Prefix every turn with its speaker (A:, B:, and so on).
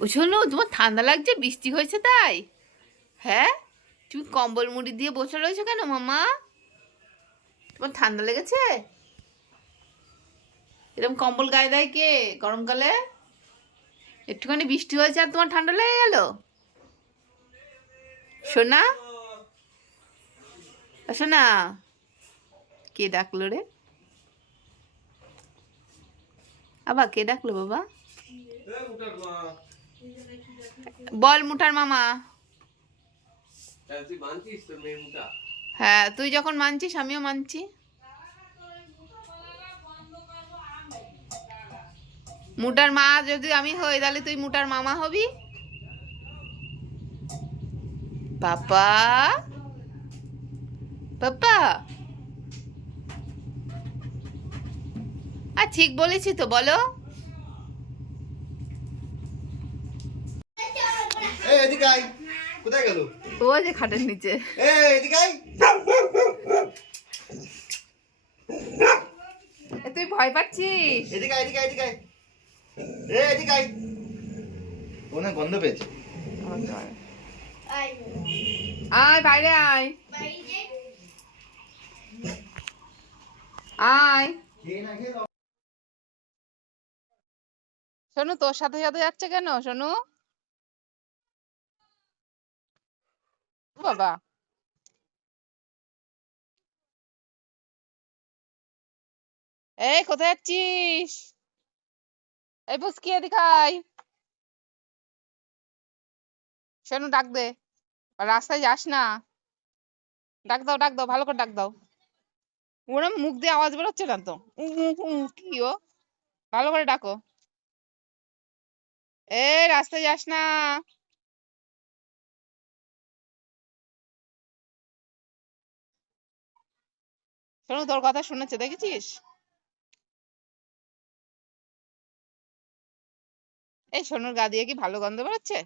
A: ও শোনো তোমার ঠান্ডা লাগছে, বৃষ্টি হয়েছে তাই? হ্যাঁ? তুমি কম্বল মুড়ি দিয়ে বসে রয়েছো কেন মামা? তোমার ঠান্ডা লেগেছে? এরকম কম্বল গায়ে দেয় কে গরমকালে একটুখানি বৃষ্টি হয়েছে আর তোমার ঠান্ডা লেগে গেল? সোনা? সোনা, কে ডাকলো রে? আবার কে ডাকলো বাবা? বল মুটার মামা। হ্যাঁ তুই যখন মানছিস আমিও মানছি। মুটার মা যদি আমি হই তাহলে তুই মুটার মামা হবি? পাপা। পাপা। আর ঠিক বলেছি তো বলো
B: এই এদিকে আয়। কোথায় গেল?
A: ও যে খাটের নিচে।
B: এই এদিকে আয়।
A: তুই ভয় পাচ্ছিস?
B: এদিকে আয় এদিকে আয় এদিকে আয়। এই এদিকে আয়। ওনে গন্ধ পেয়েছে।
A: আয়। বাইরে আয়। আয়। শোনু তোর সাথে সাথে যাচ্ছে কেন? শোনু। বাবা এই কোথায় যাচ্ছিস এই পুচকি এদিকে আয় শোনু ডাক দে রাস্তায় যাস না ডাক দাও ডাক দাও ভালো করে ডাক দাও ওরম মুখ দিয়ে আওয়াজ বেরোচ্ছে না তো। কি ও? ভালো করে ডাকো। এ রাস্তায় যাস না। শোনো তোর কথা শুনেছে দেখেছিস? এই সোনুর গা দিয়ে কি ভালো গন্ধ বেরোচ্ছে?